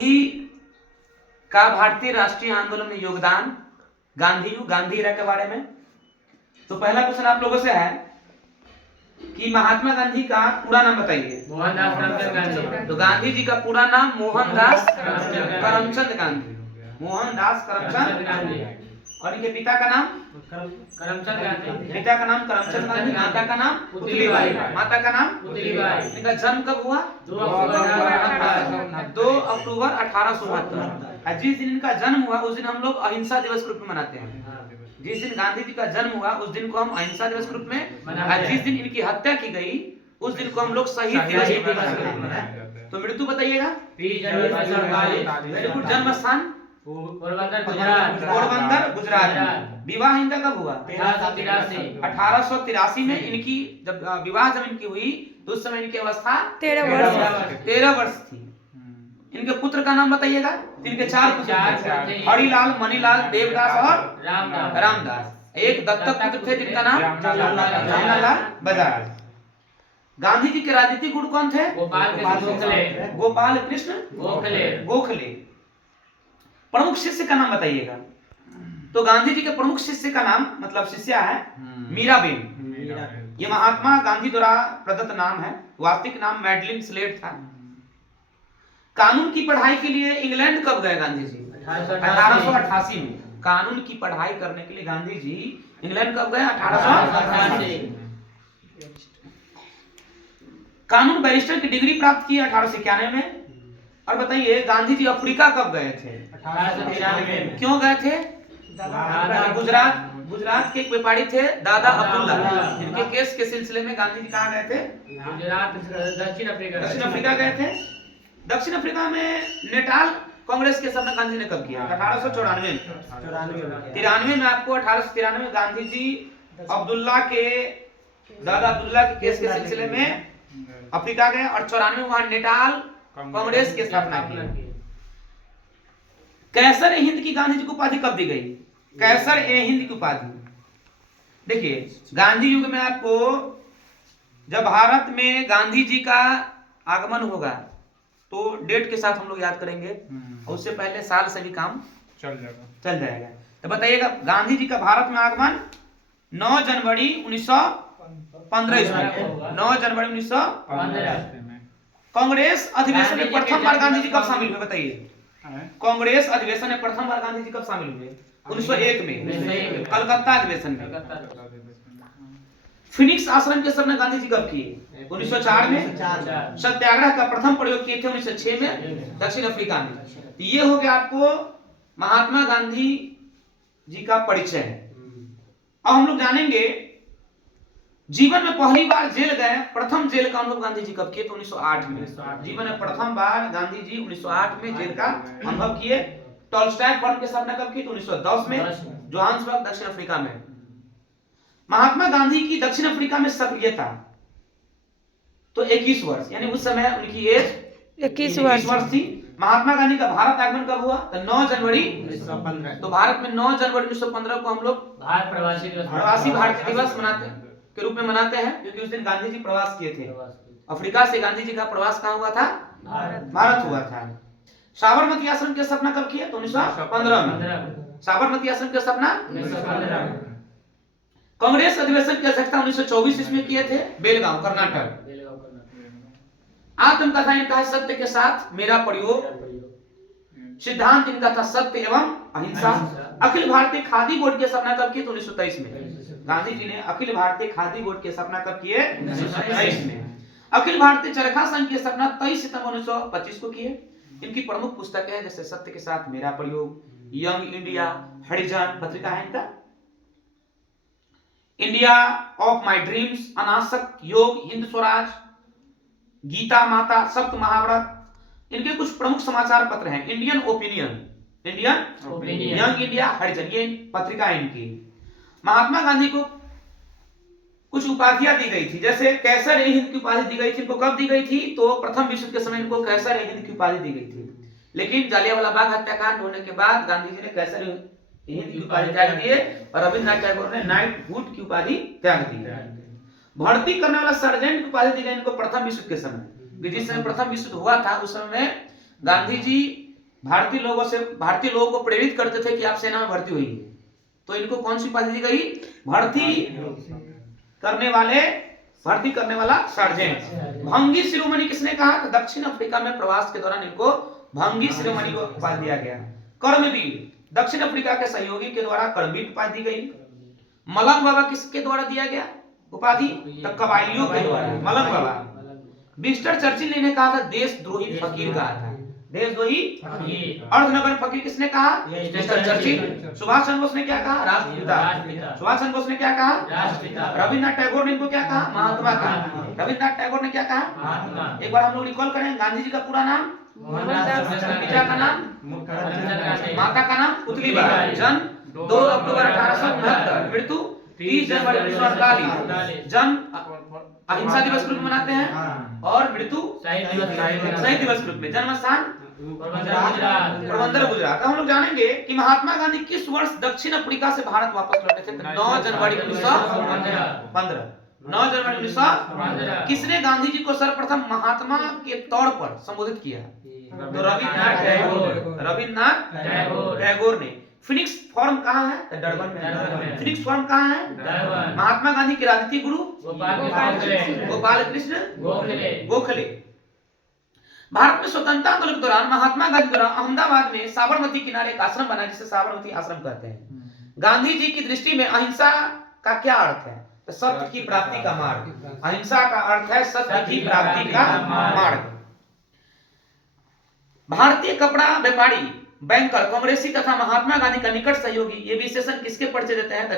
का भारतीय राष्ट्रीय आंदोलन में योगदान, गांधी एरा के बारे में। तो पहला क्वेश्चन आप लोगों से है कि महात्मा गांधी का पूरा नाम बताइए। मोहनदास करमचंद गांधी। तो गांधी जी का पूरा नाम मोहनदास करमचंद गांधी, मोहनदास करमचंद गांधी। और इनके पिता का नाम करमचंद गांधी। पिता का नाम करमचंद गांधी, माता का नाम पुतलीबाई, माता का नाम पुतलीबाई। इनका जन्म कब हुआ? 2 अक्टूबर 2 अक्टूबर 1872। जिस दिन इनका जन्म हुआ उस दिन हम लोग अहिंसा दिवस के रूप में मनाते हैं। जिस दिन गांधी जी का जन्म हुआ उस दिन को हम अहिंसा दिवस के रूप में, और जिस दिन इनकी हत्या की गई उस दिन को हम लोग शहीद दिवस के रूप में मनाते हैं। तो मृत्यु बताइएगा। 20 जनवरी 1948। Very good. जन्म स्थान पोरबंदर गुजरात। पोरबंदर गुजरात। विवाह इनका कब हुआ? 1883। 1883 में इनकी जब इनकी हुई तो उस समय इनकी अवस्था 13 वर्ष थी। इनके पुत्र का नाम बताइएगा। इनके 4 पुत्र थे, हरिलाल, मणिलाल, देवदास और रामदास। एक दत्तक पुत्र थे जिनका नाम जामनालाल बजाज। गांधी जी के राजनीतिक गुरु कौन थे? गोपाल कृष्ण गोखले। प्रमुख शिष्य का नाम बताइएगा। तो गांधी जी के प्रमुख शिष्य का नाम मतलब शिष्या है मीराबेन। ये महात्मा गांधी द्वारा प्रदत्त नाम है, वास्तविक नाम मैडलिन स्लेट था। कानून की पढ़ाई के लिए इंग्लैंड कब गए गांधी जी? 1888 में। कानून की पढ़ाई करने के लिए गांधी जी इंग्लैंड कब गए? 1888। कानून बैरिस्टर की डिग्री प्राप्त की 1891 में। और बताइए गांधी जी अफ्रीका कब गए थे? 1893। क्यों गए थे? गुजरात के एक व्यापारी थे दादा अब्दुल्ला, इनके केस के सिलसिले में गांधी जी कहाँ गए थे? गुजरात, दक्षिण अफ्रीका गए थे। दक्षिण अफ्रीका में नेटाल कांग्रेस के स्थापना गांधी ने कब किया? 1894 में। 93 में आपको 1893 में गांधी जी दादा अब्दुल्ला के केस के सिलसिले में अफ्रीका गए और 94 में वहां नेटाल कांग्रेस की स्थापना की। कैसर ए हिंद की गांधी जी को उपाधि कब दी गई? कैसर ए हिंद की उपाधि देखिए गांधी युग में आपको जब भारत में गांधी जी का आगमन होगा तो डेट के साथ हम लोग याद करेंगे और उससे पहले साल से भी काम चल जाएगा। तो बताइएगा गांधी जी का भारत में आगमन 9 जनवरी 1915 ईस्वी। 9 जनवरी 1915 में। कांग्रेस अधिवेशन में प्रथम बार गांधी जी कब शामिल हुए बताइए? कांग्रेस अधिवेशन में प्रथम बार गांधी जी कब शामिल हुए? 1901 में, कलकत्ता अधिवेशन में। फिनिक्स आश्रम की स्थापना गांधी जी कब किए? 1904 में। सत्याग्रह का प्रथम प्रयोग किए थे 1906 में दक्षिण अफ्रीका में। ये हो गया आपको महात्मा गांधी जी का परिचय। अब हम लोग जानेंगे जीवन में पहली बार जेल गए, प्रथम जेल का अनुभव गांधी जी कब किए? तो 1908 में। जीवन में प्रथम बार गांधी जी 1908 में जेल का अनुभव किए। टॉलस्टॉय फर्म की स्थापना कब की? तो 1910 में जोहान्सबर्ग दक्षिण अफ्रीका में। महात्मा गांधी की दक्षिण अफ्रीका में सक्रियता तो 21 वर्ष, यानी उस समय उनकी एज 21 वर्ष थी। महात्मा गांधी का भारत आगमन कब हुआ? तो 9 जनवरी 1915। तो भारत में 9 जनवरी 1915 को हम लोग प्रवासी भारतीय दिवस मनाते के रूप में मनाते हैं, क्योंकि उस दिन गांधी जी प्रवास किए थे। अफ्रीका से गांधी जी का प्रवास कहाँ हुआ था? भारत हुआ था। साबरमती आश्रम की स्थापना कब की है? तो 1915 में। साबरमती आश्रम की स्थापना 1915 में। कांग्रेस अधिवेशन की अध्यक्षता 1924 ईस्वी में किए थे बेलगांव कर्नाटक। आत्मकथा इनका है सत्य के साथ मेरा प्रयोग। सिद्धांत इनका था सत्य एवं अहिंसा। अखिल भारतीय खादी बोर्ड की स्थापना कब की? तो 1923 में। गांधी जी ने अखिल भारतीय खादी बोर्ड की स्थापना कब की है? 1923 में। अखिल भारतीय चरखा संघ की स्थापना 23 सितंबर 1925 को की है। इनकी प्रमुख पुस्तकें हैं जैसे सत्य के साथ मेरा प्रयोग, यंग इंडिया, हरिजन पत्रिका है इनका, इंडिया ऑफ माय ड्रीम्स, अनासक्त योग, हिंद स्वराज, गीता माता, सप्त महाभारत। इनके कुछ प्रमुख समाचार पत्र हैं। इंडियन ओपिनियन, यंग इंडिया, हरिजन, ये पत्रिका है इनकी। महात्मा गांधी को कुछ उपाधियां दी गई थी, जैसे कैसर ए हिंद की उपाधि दी गई थी। इनको कब दी गई थी? तो प्रथम विश्व के समय इनको कैसर ए हिंद की उपाधि दी गई थी। लेकिन जालियांवाला बाग हत्याकांड होने के बाद गांधी जी ने कैसर हिंद की उपाधि त्याग दिए और रविंद्रनाथ टैगोर ने नाइटहुड की उपाधि त्याग दी। भर्ती करने वाला सर्जेंट की उपाधि दी गई इनको प्रथम विश्व के समय। जिस समय प्रथम विश्व हुआ था उस समय गांधी जी भारतीय लोगों को प्रेरित करते थे कि आप सेना में भर्ती होइए, तो इनको कौन सी उपाधि दी गई? भर्ती करने वाला सर्जेंट। भंगी शिरोमणि किसने कहा? तो दक्षिण अफ्रीका में प्रवास के दौरान इनको भंगी शिरोमणि को उपाधि दिया गया। कर्मवीर, दक्षिण अफ्रीका के सहयोगी के द्वारा कर्मवीर उपाधि दी गई। मलंग बाबा किसके द्वारा दिया गया उपाधि? तो कबाइलियों के द्वारा, मलंग बाबा। विंस्टन चर्चिल ने कहा था देशद्रोही फकीर कहा था, देशद्रोही। अर्धनगर फकीर किसने कहा? Winston Churchill. सुभाष चंद्र बोस ने क्या कहा? राष्ट्रपिता। सुभाष चंद्र बोस ने क्या कहा? राष्ट्रपिता। रविन्द्रनाथ टैगोर ने इनको क्या कहा? महात्मा कहा। रविन्द्रनाथ टैगोर ने क्या कहा? महात्मा। एक बार हम लोग रिकॉल करें, गांधी जी का पूरा नाम, पिता का नाम, माता का नाम पुतलीबाई, जन्म 2 अक्टूबर 1869, मृत्यु 30 जनवरी 1948, जन्म अहिंसा दिवस के रूप में मनाते हैं और मृत्यु शहीद दिवस के रूप में। जन्म स्थान पोरबंदर, गुजरात। हम लोग जानेंगे कि महात्मा गांधी किस वर्ष दक्षिण अफ्रीका से भारत वापस लौटे थे? 9 जनवरी 1915। 9 जनवरी 1915। किसने गांधी जी को सर्वप्रथम महात्मा के तौर पर संबोधित किया? तो रविन्द्रनाथ टैगोर ने। फिनिक्स फॉर्म कहाँ है? तो डरबन में। फिनिक्स फॉर्म कहाँ है? डरबन। महात्मा गांधी के राजनीतिक गुरु गोपाल कृष्ण गोखले। भारत में स्वतंत्रता आंदोलन के दौरान महात्मा गांधी द्वारा अहमदाबाद में साबरमती किनारे एक आश्रम बना जिसे साबरमती आश्रम कहते हैं। गांधी जी की दृष्टि में अहिंसा का क्या अर्थ है? तो सत्य की प्राप्ति का मार्ग। अहिंसा का अर्थ है सत्य की प्राप्ति का मार्ग। भारतीय कपड़ा व्यापारी, बैंकर, कांग्रेसी तथा महात्मा गांधी का निकट सहयोगी, ये विशेषण किसके परिचय देते हैं?